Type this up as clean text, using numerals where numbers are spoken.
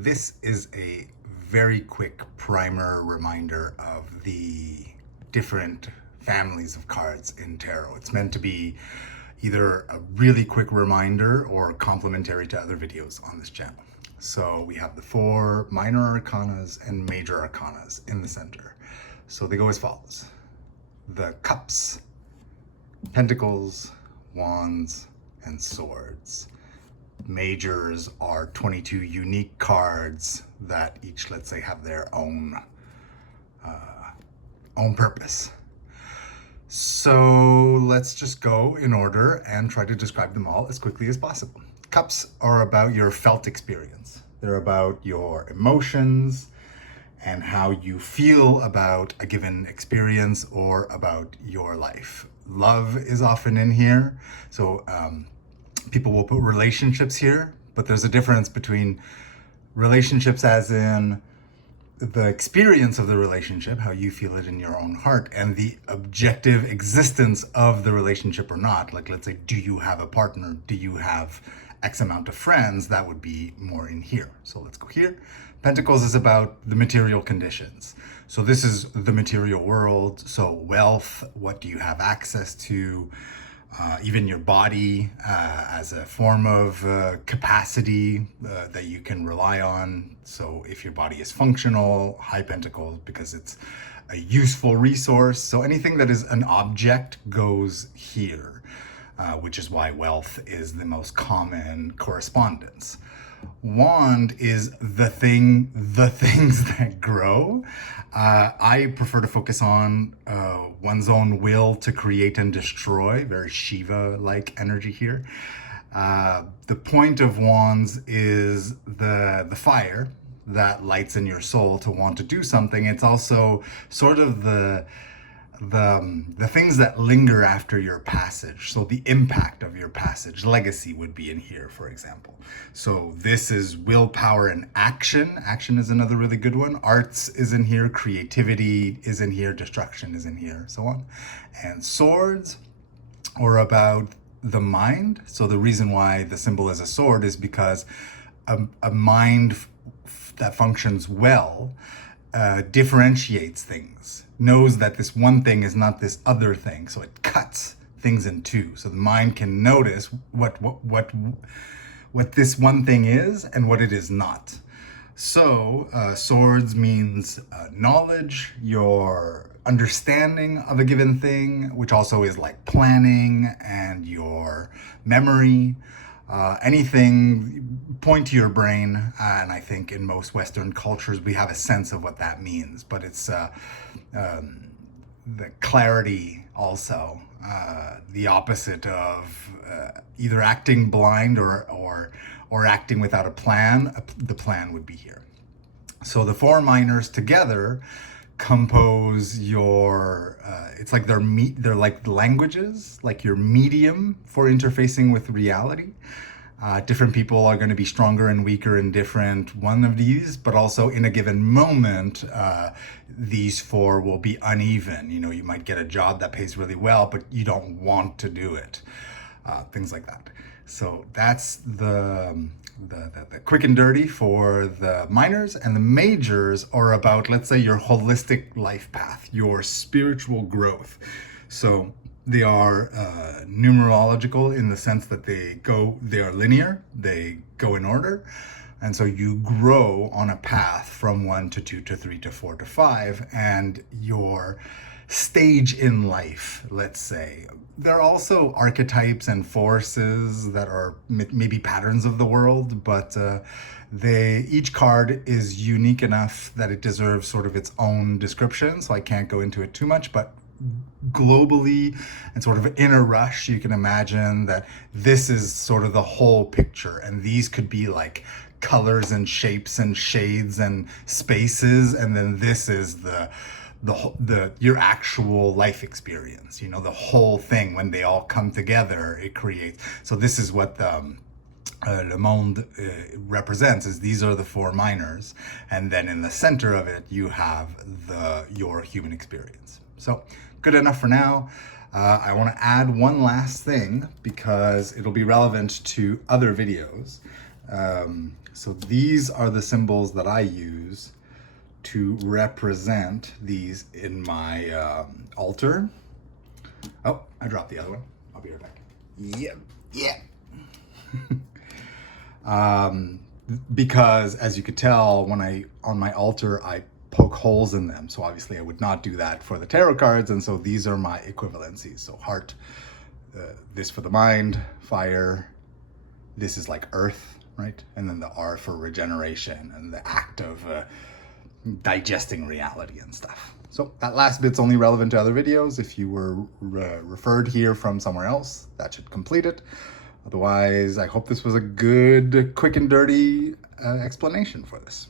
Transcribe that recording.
This is a very quick primer reminder of the different families of cards in tarot. It's meant to be either a really quick reminder or complementary to other videos on this channel. So we have the 4 minor arcanas and major arcanas in the center. So they go as follows. The cups, pentacles, wands, and swords. Majors are 22 unique cards that each, let's say, have their own purpose. So let's just go in order and try to describe them all as quickly as possible. Cups are about your felt experience. They're about your emotions and how you feel about a given experience or about your life. Love is often in here. So people will put relationships here, but there's a difference between relationships as in the experience of the relationship, how you feel it in your own heart, and the objective existence of the relationship or not. Like, let's say, do you have a partner? Do you have X amount of friends? That would be more in here. So let's go here. Pentacles is about the material conditions. So this is the material world. So wealth, what do you have access to? Even your body as a form of capacity that you can rely on. So if your body is functional, high pentacles, because it's a useful resource. So anything that is an object goes here, which is why wealth is the most common correspondence. Wand is the things that grow. I prefer to focus on one's own will to create and destroy, very Shiva-like energy here. The point of wands is the fire that lights in your soul to want to do something. It's also sort of the things that linger after your passage. So the impact of your passage, legacy would be in here, for example. So this is willpower and action. Action is another really good one. Arts is in here, creativity is in here, destruction is in here, so on. And swords are about the mind. So the reason why the symbol is a sword is because a mind that functions well differentiates things, knows that this one thing is not this other thing, so it cuts things in two. So the mind can notice what this one thing is and what it is not. So swords means knowledge, your understanding of a given thing, which also is like planning and your memory. Anything, point to your brain, and I think in most Western cultures we have a sense of what that means, but it's the clarity also, the opposite of either acting blind or acting without a plan. The plan would be here. So the 4 minors together compose your it's like they're like languages, like your medium for interfacing with reality. Different people are going to be stronger and weaker in different one of these, but also in a given moment these 4 will be uneven. You know, you might get a job that pays really well, but you don't want to do it, things like that. So that's the quick and dirty for the minors. And the majors are about, let's say, your holistic life path, your spiritual growth. So they are numerological in the sense that they are linear, they go in order. And so you grow on a path from 1 to 2 to 3 to 4 to 5, and your stage in life, let's say. There are also archetypes and forces that are maybe patterns of the world, but each card is unique enough that it deserves sort of its own description, so I can't go into it too much, but globally and sort of in a rush, you can imagine that this is sort of the whole picture, and these could be like colors and shapes and shades and spaces, and then this is your actual life experience, you know, the whole thing. When they all come together, it creates. So this is what the Le Monde represents, is these are the 4 minors, and then in the center of it you have your human experience. So good enough for now. I want to add one last thing because it'll be relevant to other videos. So these are the symbols that I use to represent these in my altar. Oh, I dropped the other one. I'll be right back. Yeah. Because as you could tell, when on my altar, I poke holes in them. So obviously I would not do that for the tarot cards. And so these are my equivalencies. So heart, this for the mind, fire, this is like earth, right? And then the R for regeneration and the act of digesting reality and stuff. So that last bit's only relevant to other videos. If you were referred here from somewhere else, that should complete it. Otherwise, I hope this was a good, quick and dirty explanation for this.